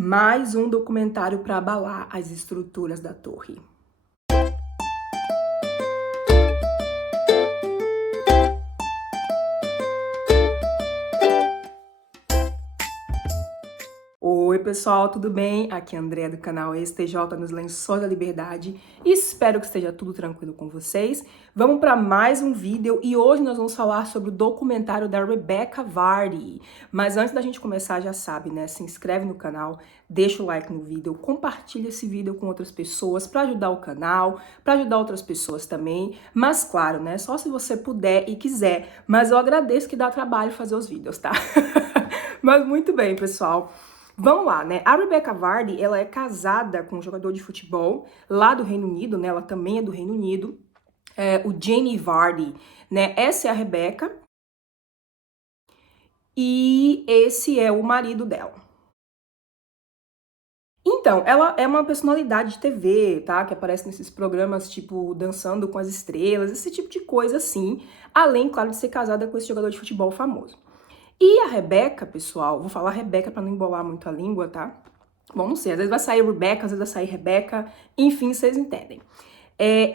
Mais um documentário para abalar as estruturas da torre. Oi pessoal, tudo bem? Aqui é a Andrea do canal STJ nos Lençóis da Liberdade. Espero que esteja tudo tranquilo com vocês. Vamos para mais um vídeo e hoje nós vamos falar sobre o documentário da Rebecca Vardy. Mas antes da gente começar, já sabe, né? Se inscreve no canal, deixa o like no vídeo, compartilha esse vídeo com outras pessoas para ajudar o canal, para ajudar outras pessoas também. Mas claro, né? Só se você puder e quiser. Mas eu agradeço que dá trabalho fazer os vídeos, tá? Mas muito bem, pessoal. Vamos lá, né? A Rebecca Vardy, ela é casada com um jogador de futebol lá do Reino Unido, né? Ela também é do Reino Unido, o Jamie Vardy, né? Essa é a Rebecca e esse é o marido dela. Então, ela é uma personalidade de TV, tá? Que aparece nesses programas tipo Dançando com as Estrelas, esse tipo de coisa assim. Além, claro, de ser casada com esse jogador de futebol famoso. E a Rebecca, pessoal, vou falar Rebecca pra não embolar muito a língua, tá? Bom, não sei, às vezes vai sair Rebecca, às vezes vai sair Rebeca, enfim, vocês entendem.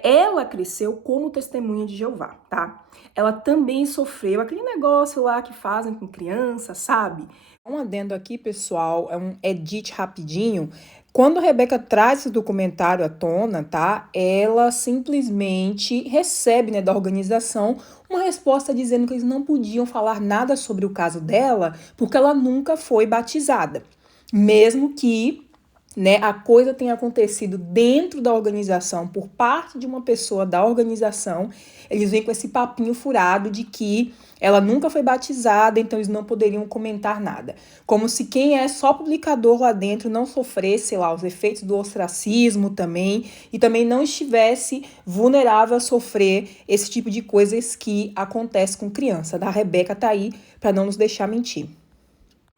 Ela cresceu como testemunha de Jeová, tá? Ela também sofreu aquele negócio lá que fazem com criança, sabe? Um adendo aqui, pessoal, é um edit rapidinho. Quando a Rebecca traz esse documentário à tona, tá? Ela simplesmente recebe, né, da organização uma resposta dizendo que eles não podiam falar nada sobre o caso dela porque ela nunca foi batizada. Mesmo que, né, a coisa tenha acontecido dentro da organização, por parte de uma pessoa da organização, eles vêm com esse papinho furado de que ela nunca foi batizada, então eles não poderiam comentar nada. Como se quem é só publicador lá dentro não sofresse, sei lá, os efeitos do ostracismo também, e também não estivesse vulnerável a sofrer esse tipo de coisas que acontece com criança. A Rebecca tá aí para não nos deixar mentir.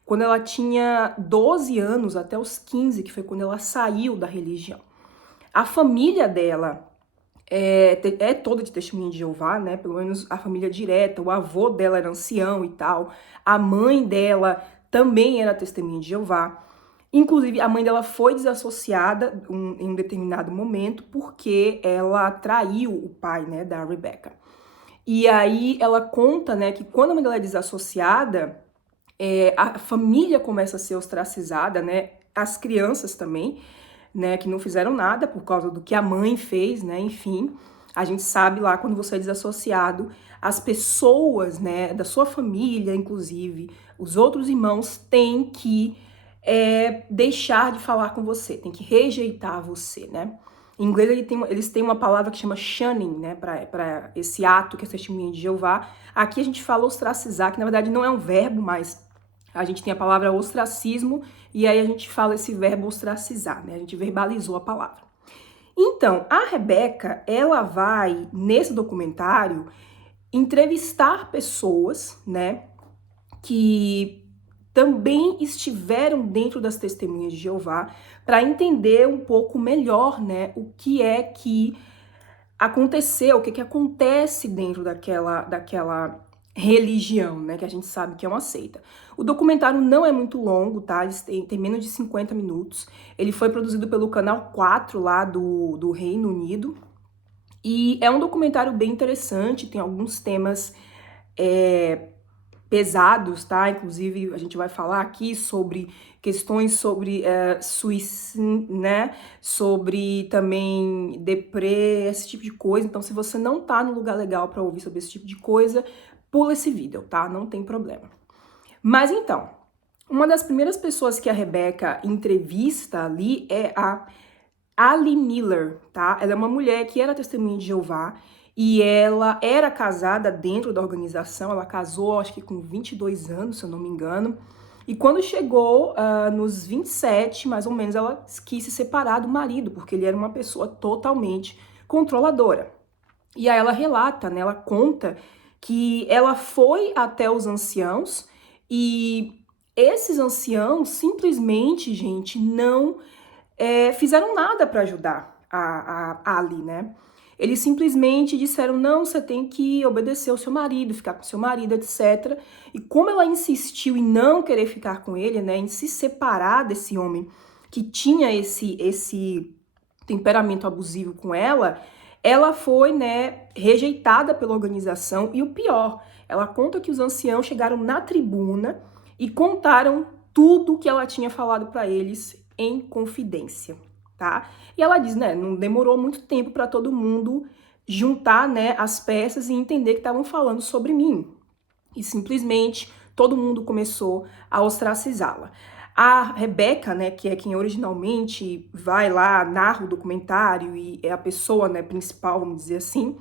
Quando ela tinha 12 anos, até os 15, que foi quando ela saiu da religião. A família dela é toda de testemunha de Jeová, né? Pelo menos a família direta, o avô dela era ancião e tal. A mãe dela também era testemunha de Jeová. Inclusive, a mãe dela foi desassociada em um determinado momento porque ela traiu o pai, né, da Rebecca. E aí ela conta, né, que quando a mãe dela é desassociada, a família começa a ser ostracizada, né? As crianças também, né? Que não fizeram nada por causa do que a mãe fez, né? Enfim, a gente sabe lá quando você é desassociado, as pessoas, né? Da sua família, inclusive, os outros irmãos têm que deixar de falar com você, tem que rejeitar você, né? Em inglês eles têm uma palavra que chama shunning, né, para esse ato que é testemunha de Jeová. Aqui a gente fala ostracizar, que na verdade não é um verbo, mas a gente tem a palavra ostracismo e aí a gente fala esse verbo ostracizar, né? A gente verbalizou a palavra. Então, a Rebecca, ela vai, nesse documentário, entrevistar pessoas, né, que também estiveram dentro das testemunhas de Jeová para entender um pouco melhor, né, o que é que aconteceu, o que acontece dentro daquela religião, né, que a gente sabe que é uma seita. O documentário não é muito longo, tá? Tem menos de 50 minutos. Ele foi produzido pelo Canal 4 lá do Reino Unido. E é um documentário bem interessante, tem alguns temas pesados, tá? Inclusive, a gente vai falar aqui sobre questões sobre suicídio, né? Sobre também deprê, esse tipo de coisa. Então, se você não tá no lugar legal para ouvir sobre esse tipo de coisa, pula esse vídeo, tá? Não tem problema. Mas então, uma das primeiras pessoas que a Rebecca entrevista ali é a Ali Miller, tá? Ela é uma mulher que era testemunha de Jeová e ela era casada dentro da organização. Ela casou, acho que com 22 anos, se eu não me engano. E quando chegou nos 27, mais ou menos, ela quis se separar do marido, porque ele era uma pessoa totalmente controladora. E aí ela relata, né? Ela conta que ela foi até os anciãos e esses anciãos simplesmente, gente, não fizeram nada para ajudar a Ali, né? Eles simplesmente disseram, não, você tem que obedecer ao seu marido, ficar com seu marido, etc. E como ela insistiu em não querer ficar com ele, né, em se separar desse homem que tinha esse temperamento abusivo com ela foi, né, rejeitada pela organização. E o pior, ela conta que os anciãos chegaram na tribuna e contaram tudo que ela tinha falado para eles em confidência, tá? E ela diz, né, não demorou muito tempo para todo mundo juntar, né, as peças e entender que estavam falando sobre mim. E simplesmente todo mundo começou a ostracizá-la. A Rebeca, né, que é quem originalmente vai lá, narra o documentário e é a pessoa, né, principal, vamos dizer assim,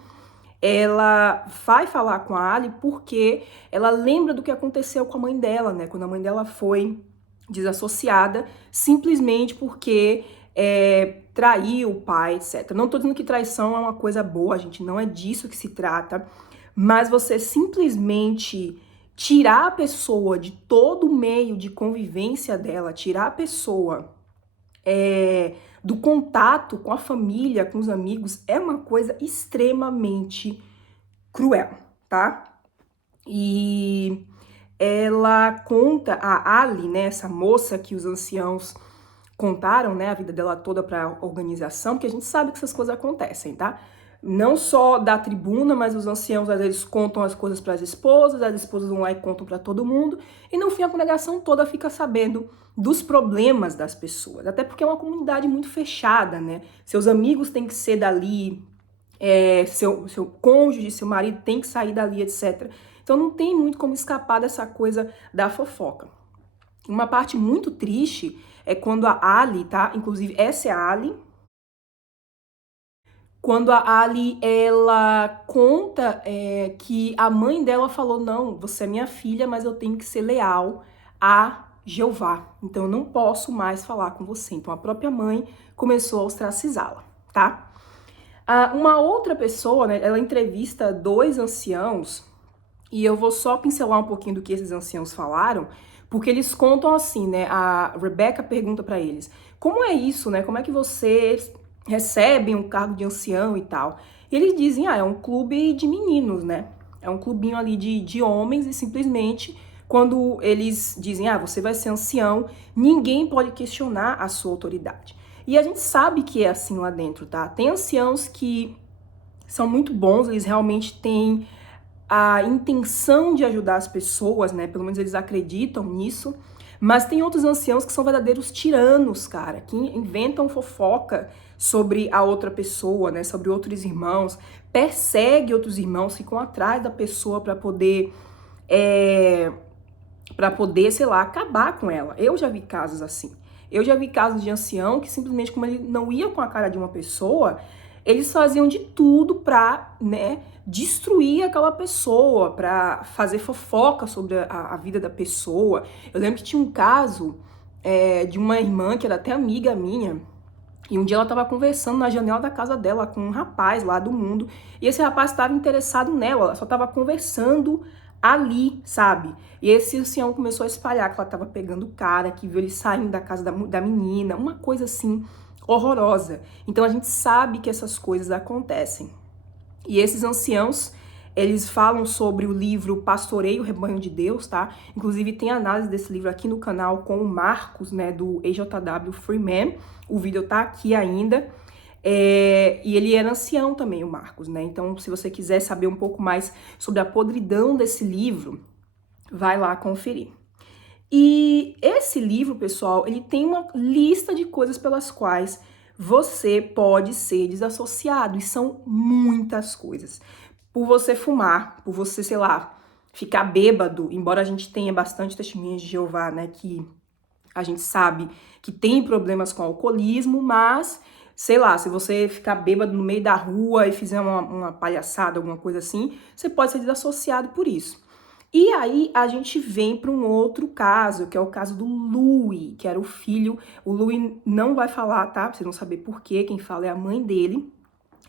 ela vai falar com a Ali porque ela lembra do que aconteceu com a mãe dela, né, quando a mãe dela foi desassociada, simplesmente porque traiu o pai, etc. Não tô dizendo que traição é uma coisa boa, gente, não é disso que se trata, mas você simplesmente tirar a pessoa de todo o meio de convivência dela, tirar a pessoa do contato com a família, com os amigos, é uma coisa extremamente cruel, tá? E ela conta, a Ali, né, essa moça que os anciãos contaram, né, a vida dela toda para a organização, porque a gente sabe que essas coisas acontecem, tá? Não só da tribuna, mas os anciãos às vezes contam as coisas para as esposas vão lá e contam para todo mundo, e no fim a congregação toda fica sabendo dos problemas das pessoas, até porque é uma comunidade muito fechada, né? Seus amigos têm que ser dali, seu cônjuge, seu marido tem que sair dali, etc. Então não tem muito como escapar dessa coisa da fofoca. Uma parte muito triste é quando a Ali, tá? Inclusive, essa é a Ali. Quando a Ali, ela conta que a mãe dela falou, não, você é minha filha, mas eu tenho que ser leal a Jeová. Então, eu não posso mais falar com você. Então, a própria mãe começou a ostracizá-la, tá? Uma outra pessoa, né, ela entrevista 2 anciãos, e eu vou só pincelar um pouquinho do que esses anciãos falaram, porque eles contam assim, né? A Rebecca pergunta para eles, como é isso, né? Como é que vocês recebem um cargo de ancião e tal? E eles dizem, é um clube de meninos, né? É um clubinho ali de homens e simplesmente quando eles dizem, você vai ser ancião, ninguém pode questionar a sua autoridade. E a gente sabe que é assim lá dentro, tá? Tem anciãos que são muito bons, eles realmente têm a intenção de ajudar as pessoas, né? Pelo menos eles acreditam nisso. Mas tem outros anciãos que são verdadeiros tiranos, cara, que inventam fofoca sobre a outra pessoa, né? Sobre outros irmãos, persegue outros irmãos, ficam atrás da pessoa para poder, sei lá, acabar com ela. Eu já vi casos assim. Eu já vi casos de ancião que simplesmente, como ele não ia com a cara de uma pessoa, eles faziam de tudo pra, né, destruir aquela pessoa, pra fazer fofoca sobre a vida da pessoa. Eu lembro que tinha um caso de uma irmã que era até amiga minha, e um dia ela tava conversando na janela da casa dela com um rapaz lá do mundo, e esse rapaz estava interessado nela, ela só tava conversando ali, sabe? E esse ancião começou a espalhar que ela tava pegando o cara, que viu ele saindo da casa da menina, uma coisa assim horrorosa. Então a gente sabe que essas coisas acontecem. E esses anciãos, eles falam sobre o livro Pastoreio o Rebanho de Deus, tá? Inclusive tem análise desse livro aqui no canal com o Marcos, né, do EJW Freeman. O vídeo tá aqui ainda. E ele era ancião também, o Marcos, né? Então, se você quiser saber um pouco mais sobre a podridão desse livro, vai lá conferir. E esse livro, pessoal, ele tem uma lista de coisas pelas quais você pode ser desassociado, e são muitas coisas. Por você fumar, por você, sei lá, ficar bêbado, embora a gente tenha bastante testemunhas de Jeová, né, que a gente sabe que tem problemas com alcoolismo, mas, sei lá, se você ficar bêbado no meio da rua e fizer uma palhaçada, alguma coisa assim, você pode ser desassociado por isso. E aí a gente vem para um outro caso, que é o caso do Louis, que era o filho. O Louis não vai falar, tá? Pra vocês não saber por quê, quem fala é a mãe dele.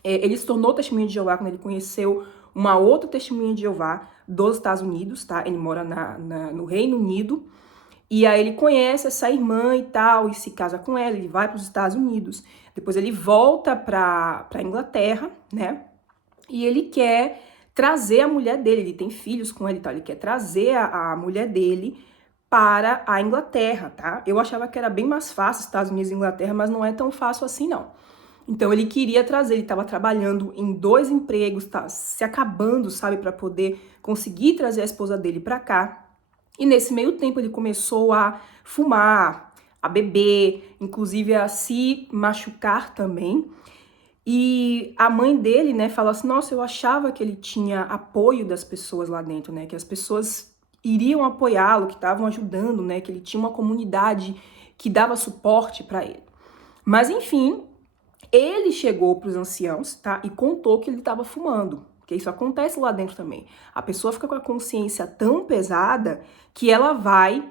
Ele se tornou testemunha de Jeová quando ele conheceu uma outra testemunha de Jeová dos Estados Unidos, tá? Ele mora no Reino Unido. E aí ele conhece essa irmã e tal, e se casa com ela, ele vai para os Estados Unidos. Depois ele volta para Inglaterra, né? E ele quer trazer a mulher dele, ele tem filhos com ele e tal, ele quer trazer a mulher dele para a Inglaterra, tá? Eu achava que era bem mais fácil Estados Unidos e Inglaterra, mas não é tão fácil assim, não. Então ele queria trazer, ele estava trabalhando em 2 empregos, tá se acabando, sabe, para poder conseguir trazer a esposa dele para cá. E nesse meio tempo ele começou a fumar, a beber, inclusive a se machucar também. E a mãe dele, né, fala assim: nossa, eu achava que ele tinha apoio das pessoas lá dentro, né, que as pessoas iriam apoiá-lo, que estavam ajudando, né, que ele tinha uma comunidade que dava suporte para ele. Mas enfim, ele chegou para os anciãos, tá, e contou que ele estava fumando, porque isso acontece lá dentro também. A pessoa fica com a consciência tão pesada que ela vai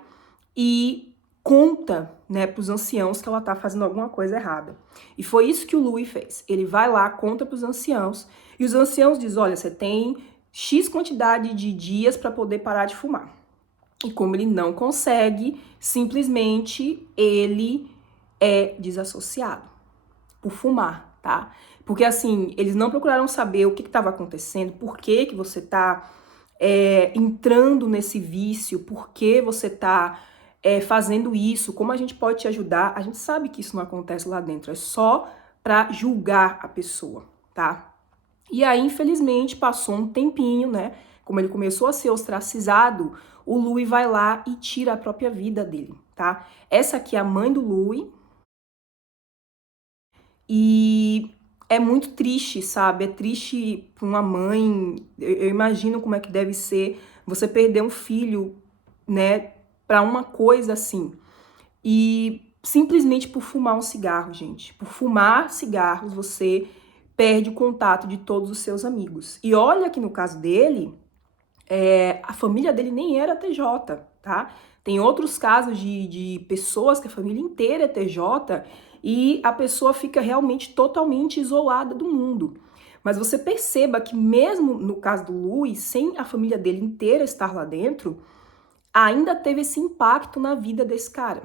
e conta, né, para os anciãos que ela tá fazendo alguma coisa errada. E foi isso que o Louis fez. Ele vai lá, conta para os anciãos, e os anciãos dizem: olha, você tem X quantidade de dias para poder parar de fumar. E como ele não consegue, simplesmente ele é desassociado por fumar, tá? Porque assim, eles não procuraram saber o que estava acontecendo, por que você tá entrando nesse vício, por que você tá fazendo isso, como a gente pode te ajudar. A gente sabe que isso não acontece lá dentro, é só para julgar a pessoa, tá? E aí, infelizmente, passou um tempinho, né? Como ele começou a ser ostracizado, o Louis vai lá e tira a própria vida dele, tá? Essa aqui é a mãe do Louis. E é muito triste, sabe? É triste para uma mãe. Eu imagino como é que deve ser você perder um filho, né, para uma coisa assim. E simplesmente por fumar um cigarro, gente. Por fumar cigarros, você perde o contato de todos os seus amigos. E olha que no caso dele, a família dele nem era TJ, tá? Tem outros casos de pessoas que a família inteira é TJ e a pessoa fica realmente totalmente isolada do mundo. Mas você perceba que mesmo no caso do Louis, sem a família dele inteira estar lá dentro, ainda teve esse impacto na vida desse cara,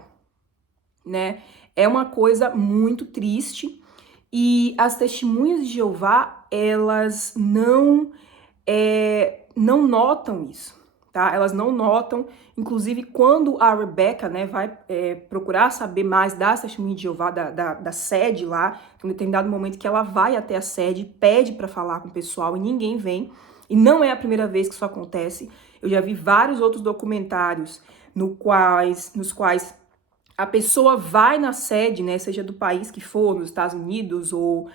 né? É uma coisa muito triste e as testemunhas de Jeová, elas não notam isso, tá? Elas não notam, inclusive quando a Rebecca, né, vai procurar saber mais das testemunhas de Jeová, da sede lá, tem um determinado momento que ela vai até a sede, pede para falar com o pessoal e ninguém vem, e não é a primeira vez que isso acontece. Eu já vi vários outros documentários nos quais a pessoa vai na sede, né, seja do país que for, nos Estados Unidos ou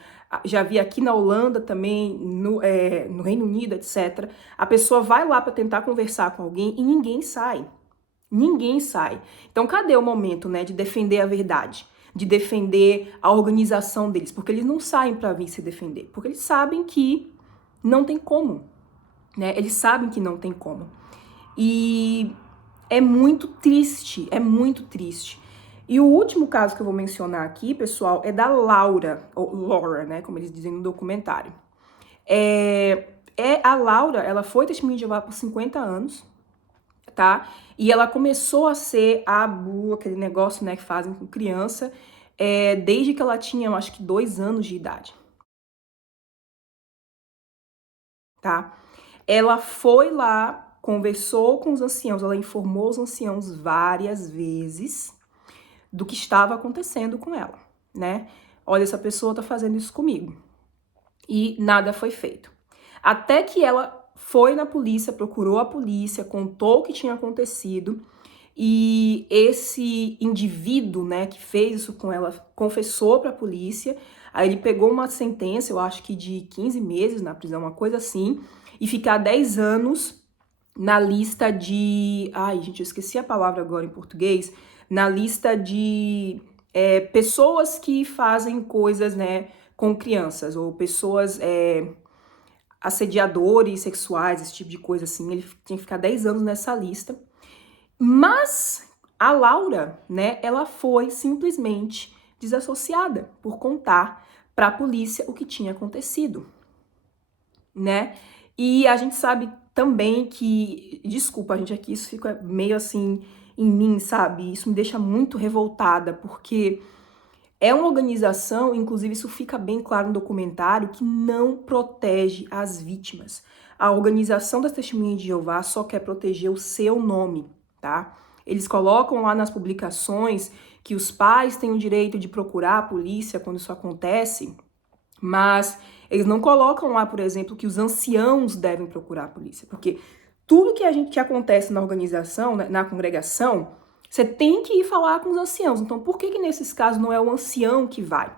já vi aqui na Holanda também, no Reino Unido, etc. A pessoa vai lá para tentar conversar com alguém e ninguém sai. Ninguém sai. Então, cadê o momento, né, de defender a verdade? De defender a organização deles? Porque eles não saem para vir se defender. Porque eles sabem que não tem como, né? Eles sabem que não tem como. E é muito triste, é muito triste. E o último caso que eu vou mencionar aqui, pessoal, é da Laura, ou Laura, né, como eles dizem no documentário. A Laura, ela foi testemunha de Jeová por 50 anos, tá? E ela começou a ser a ABU, aquele negócio, né, que fazem com criança, desde que ela tinha, eu acho que 2 anos de idade, tá? Ela foi lá, conversou com os anciãos, ela informou os anciãos várias vezes do que estava acontecendo com ela, né? Olha, essa pessoa tá fazendo isso comigo. E nada foi feito. Até que ela foi na polícia, procurou a polícia, contou o que tinha acontecido e esse indivíduo, né, que fez isso com ela, confessou para a polícia. Aí ele pegou uma sentença, eu acho que de 15 meses na prisão, uma coisa assim, e ficar 10 anos na lista de... Ai, gente, eu esqueci a palavra agora em português. Na lista de pessoas que fazem coisas, né, com crianças, ou pessoas assediadores sexuais, esse tipo de coisa assim. Ele tinha que ficar 10 anos nessa lista. Mas a Laura, né, ela foi simplesmente desassociada por contar para a polícia o que tinha acontecido, né? E a gente sabe também que, desculpa, a gente aqui, isso fica meio assim em mim, sabe? Isso me deixa muito revoltada, porque é uma organização, inclusive isso fica bem claro no documentário, que não protege as vítimas. A organização das Testemunhas de Jeová só quer proteger o seu nome, tá? Eles colocam lá nas publicações que os pais têm o direito de procurar a polícia quando isso acontece, mas eles não colocam lá, por exemplo, que os anciãos devem procurar a polícia, porque tudo que acontece na organização, na congregação, você tem que ir falar com os anciãos. Então, por que nesses casos não é o ancião que vai?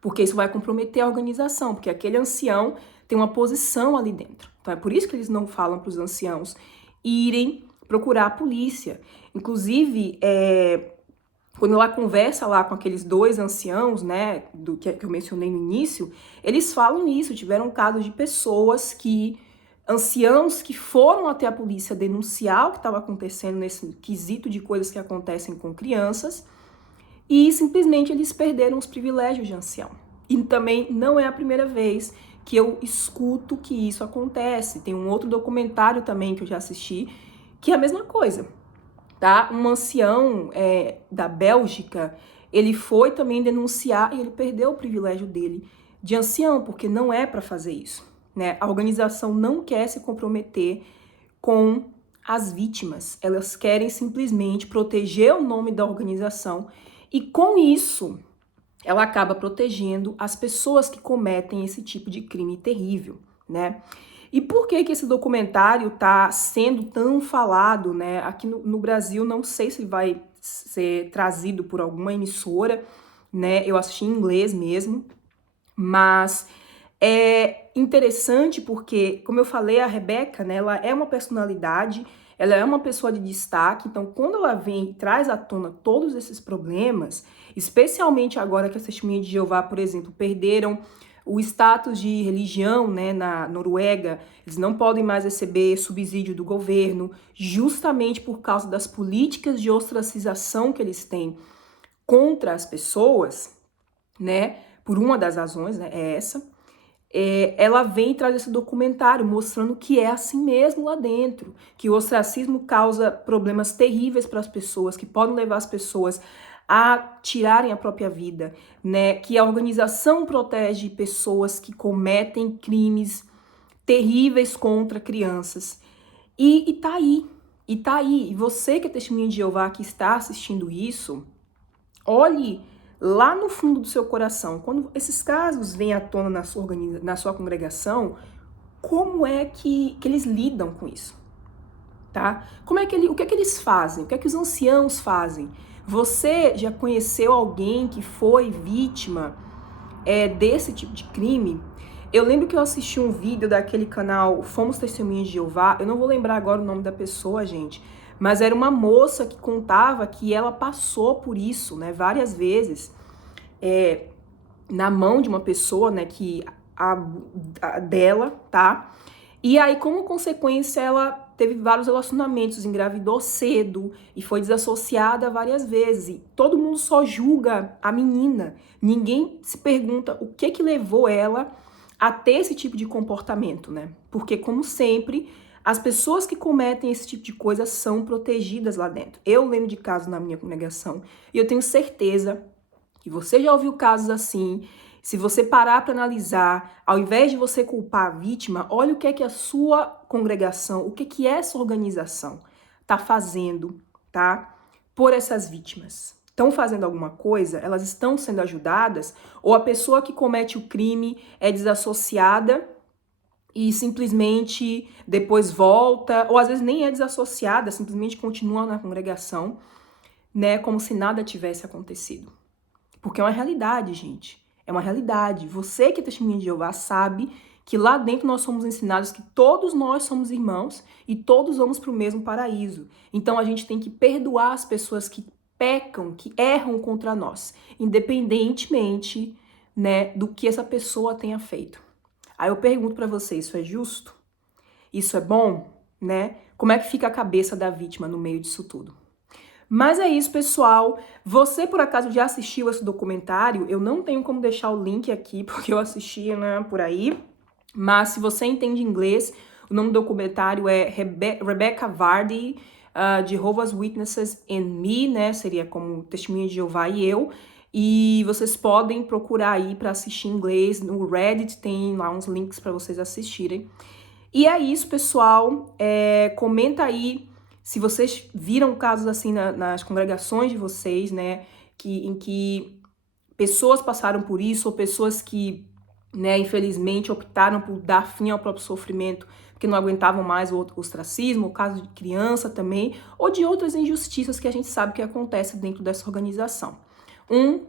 Porque isso vai comprometer a organização, porque aquele ancião tem uma posição ali dentro. Então, é por isso que eles não falam para os anciãos irem procurar a polícia. Inclusive, quando ela conversa lá com aqueles dois anciãos, né, que eu mencionei no início, eles falam isso. Tiveram casos de pessoas anciãos que foram até a polícia denunciar o que estava acontecendo nesse quesito de coisas que acontecem com crianças e simplesmente eles perderam os privilégios de ancião. E também não é a primeira vez que eu escuto que isso acontece. Tem um outro documentário também que eu já assisti que é a mesma coisa, tá? Um ancião da Bélgica, ele foi também denunciar e ele perdeu o privilégio dele de ancião, porque não é para fazer isso. Né? A organização não quer se comprometer com as vítimas. Elas querem simplesmente proteger o nome da organização e, com isso, ela acaba protegendo as pessoas que cometem esse tipo de crime terrível, né? E por que esse documentário está sendo tão falado, né? Aqui no Brasil, não sei se vai ser trazido por alguma emissora, né? Eu assisti em inglês mesmo, mas é interessante porque, como eu falei, a Rebeca, né, ela é uma personalidade, ela é uma pessoa de destaque, então quando ela vem e traz à tona todos esses problemas, especialmente agora que as Testemunhas de Jeová, por exemplo, perderam o status de religião, né, na Noruega, eles não podem mais receber subsídio do governo, justamente por causa das políticas de ostracização que eles têm contra as pessoas, né, por uma das razões, né, é essa. Ela vem e traz esse documentário mostrando que é assim mesmo lá dentro, que o ostracismo causa problemas terríveis para as pessoas, que podem levar as pessoas a tirarem a própria vida, né? Que a organização protege pessoas que cometem crimes terríveis contra crianças. E tá aí, E você que é testemunha de Jeová, que está assistindo isso, olhe lá no fundo do seu coração, quando esses casos vêm à tona na sua congregação, como é que eles lidam com isso, tá? O que é que eles fazem? O que é que os anciãos fazem? Você já conheceu alguém que foi vítima desse tipo de crime? Eu lembro que eu assisti um vídeo daquele canal Fomos Testemunhas de Jeová, eu não vou lembrar agora o nome da pessoa, gente, mas era uma moça que contava que ela passou por isso, né, várias vezes, na mão de uma pessoa, né, dela, tá? E aí, como consequência, ela teve vários relacionamentos, engravidou cedo e foi desassociada várias vezes. E todo mundo só julga a menina. Ninguém se pergunta o que levou ela a ter esse tipo de comportamento, né? Porque, como sempre, as pessoas que cometem esse tipo de coisa são protegidas lá dentro. Eu lembro de casos na minha congregação e eu tenho certeza que você já ouviu casos assim. Se você parar para analisar, ao invés de você culpar a vítima, olha o que é que a sua congregação, o que é que essa organização está fazendo, tá? Por essas vítimas. Estão fazendo alguma coisa? Elas estão sendo ajudadas? Ou a pessoa que comete o crime é desassociada e simplesmente depois volta, ou às vezes nem é desassociada, simplesmente continua na congregação, né, como se nada tivesse acontecido. Porque é uma realidade, gente. É uma realidade. Você que é testemunha de Jeová sabe que lá dentro nós somos ensinados que todos nós somos irmãos e todos vamos para o mesmo paraíso. Então a gente tem que perdoar as pessoas que pecam, que erram contra nós, independentemente, né, do que essa pessoa tenha feito. Aí eu pergunto para você, isso é justo? Isso é bom, né? Como é que fica a cabeça da vítima no meio disso tudo? Mas é isso, pessoal. Você, por acaso, já assistiu esse documentário? Eu não tenho como deixar o link aqui, porque eu assisti, né, por aí. Mas se você entende inglês, o nome do documentário é Rebecca Vardy, Jehovah's Witnesses and Me, né? Seria como Testemunha de Jeová e eu. E vocês podem procurar aí para assistir em inglês. No Reddit tem lá uns links para vocês assistirem. E é isso, pessoal. Comenta aí se vocês viram casos assim nas congregações de vocês, né? Em que pessoas passaram por isso, ou pessoas que, né, infelizmente optaram por dar fim ao próprio sofrimento porque não aguentavam mais o ostracismo, o caso de criança também, ou de outras injustiças que a gente sabe que acontecem dentro dessa organização. Um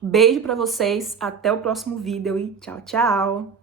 beijo para vocês, até o próximo vídeo e tchau, tchau!